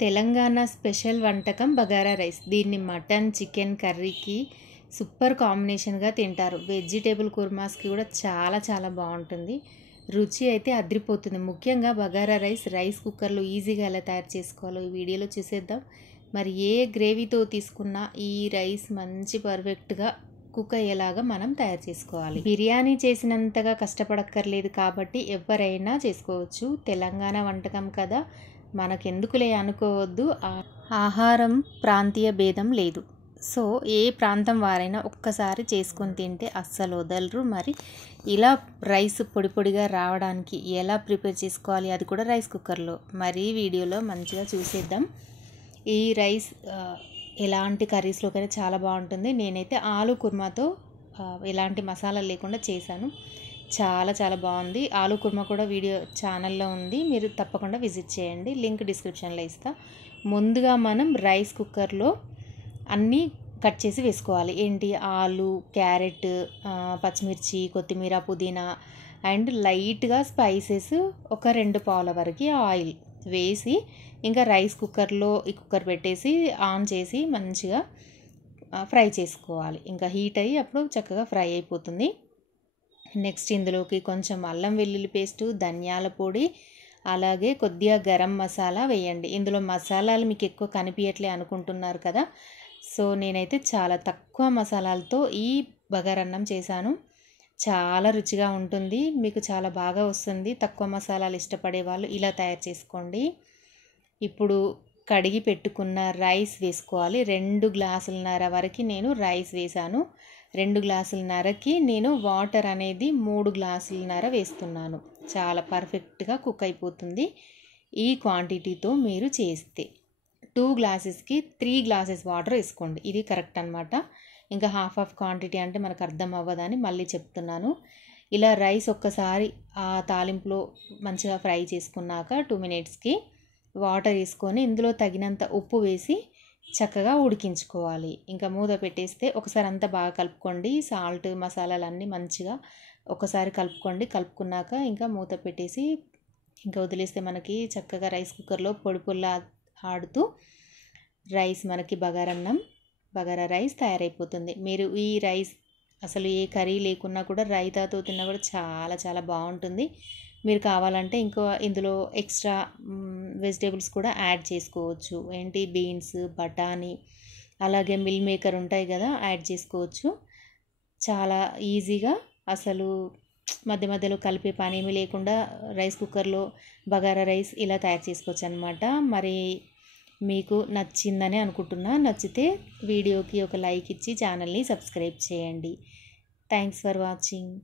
Telangana special వంటకం bagara rice. దీన్ని mutton, chicken కర్రీకి సూపర్ కాంబినేషన్‌గా తింటారు. వెజిటేబుల్ కుర్మాస్‌కి కూడా చాలా చాలా బావుంటుంది. రుచి అయితే అదిరిపోతుంది. ముఖ్యంగా బగారా రైస్ కుక్కర్‌లో ఈజీగా ఎలా తయారు చేసుకోవాలో ఈ వీడియోలో చూసేద్దాం. మరి ఏ గ్రేవీతో తీసుకున్నా ఈ రైస్ మంచి పర్ఫెక్ట్‌గా కుక్ అయ్యేలాగా మనం తయారు చేసుకోవాలి. బిర్యానీ చేసినంతగా కష్టపడక్కర్లేదు కాబట్టి ఎవరైనా చేసుకోవచ్చు. తెలంగాణ వంటకం కదా, మనకెందుకులే అనుకోవద్దు. ఆహారం ప్రాంతీయ భేదం లేదు. సో ఏ ప్రాంతం వారైనా ఒక్కసారి చేసుకొని తింటే అస్సలు వదలరు. మరి ఇలా రైస్ పొడి పొడిగా రావడానికి ఎలా ప్రిపేర్ చేసుకోవాలి, అది కూడా రైస్ కుక్కర్లో. మరి వీడియోలో మంచిగా చూసేద్దాం. ఈ రైస్ ఎలాంటి కర్రీస్లోకైనా చాలా బాగుంటుంది. నేనైతే ఆలు కుర్మాతో ఎలాంటి మసాలా లేకుండా చేశాను. చాలా చాలా బాగుంది. ఆలు కుర్మా కూడా వీడియో ఛానల్లో ఉంది, మీరు తప్పకుండా విజిట్ చేయండి. లింక్ డిస్క్రిప్షన్లో ఇస్తా. ముందుగా మనం రైస్ కుక్కర్లో అన్నీ కట్ చేసి వేసుకోవాలి. ఏంటి, ఆలు, క్యారెట్, పచ్చిమిర్చి, కొత్తిమీర, పుదీనా అండ్ లైట్గా స్పైసెస్, ఒక 2 పావుల వరకు ఆయిల్ వేసి ఇంకా రైస్ కుక్కర్లో ఈ కుక్కర్ పెట్టేసి ఆన్ చేసి మంచిగా ఫ్రై చేసుకోవాలి. ఇంకా హీట్ అయ్యి అప్పుడు చక్కగా ఫ్రై అయిపోతుంది. నెక్స్ట్ ఇందులోకి కొంచెం అల్లం వెల్లుల్లి పేస్టు, ధనియాల పొడి, అలాగే కొద్దిగా గరం మసాలా వేయండి. ఇందులో మసాలాలు మీకు ఎక్కువ కనిపించట్లే అనుకుంటున్నారు కదా, సో నేనైతే చాలా తక్కువ మసాలాలతో ఈ బగారన్నం చేశాను. చాలా రుచిగా ఉంటుంది, మీకు చాలా బాగా వస్తుంది. తక్కువ మసాలాలు ఇష్టపడే వాళ్ళు ఇలా తయారు చేసుకోండి. ఇప్పుడు కడిగి పెట్టుకున్న రైస్ వేసుకోవాలి. 2 గ్లాసులన్నర వరకు నేను రైస్ వేసాను. 2 గ్లాసులన్నరకి నేను వాటర్ అనేది 3 గ్లాసులన్నర వేస్తున్నాను. చాలా పర్ఫెక్ట్గా కుక్ అయిపోతుంది ఈ క్వాంటిటీతో మీరు చేస్తే. 2 గ్లాసెస్కి 3 గ్లాసెస్ వాటర్ వేసుకోండి, ఇది కరెక్ట్ అనమాట. ఇంకా హాఫ్ క్వాంటిటీ అంటే మనకు అర్థం అవ్వదని మళ్ళీ చెప్తున్నాను. ఇలా రైస్ ఒక్కసారి ఆ తాలింపులో మంచిగా ఫ్రై చేసుకున్నాక 2 మినిట్స్కి వాటర్ వేసుకొని ఇందులో తగినంత ఉప్పు వేసి చక్కగా ఉడికించుకోవాలి. ఇంకా మూత పెట్టేస్తే ఒకసారి అంతా బాగా కలుపుకోండి. సాల్ట్, మసాలాలన్నీ మంచిగా ఒకసారి కలుపుకున్నాక ఇంకా మూత పెట్టేసి ఇంకా వదిలేస్తే మనకి చక్కగా రైస్ కుక్కర్లో పొడి పొల్ల ఆడుతూ రైస్ మనకి బగారా రైస్ తయారైపోతుంది. మీరు ఈ రైస్ అసలు ఏ కర్రీ లేకున్నా కూడా రైతాతో తిన్నా కూడా చాలా చాలా బాగుంటుంది. మీరు కావాలంటే ఇందులో ఎక్స్ట్రా వెజిటేబుల్స్ కూడా యాడ్ చేసుకోవచ్చు. ఏంటి, బీన్స్, బఠానీ, అలాగే మిల్ మేకర్ ఉంటాయి కదా, యాడ్ చేసుకోవచ్చు. చాలా ఈజీగా, అసలు మధ్య మధ్యలో కలిపే పని ఏమీ లేకుండా రైస్ కుక్కర్లో బగారా రైస్ ఇలా తయారు చేసుకోవచ్చు అనమాట. మరి మీకు నచ్చిందని అనుకుంటున్నా. నచ్చితే వీడియోకి ఒక లైక్ ఇచ్చి ఛానల్ని సబ్స్క్రైబ్ చేయండి. Thanks for watching.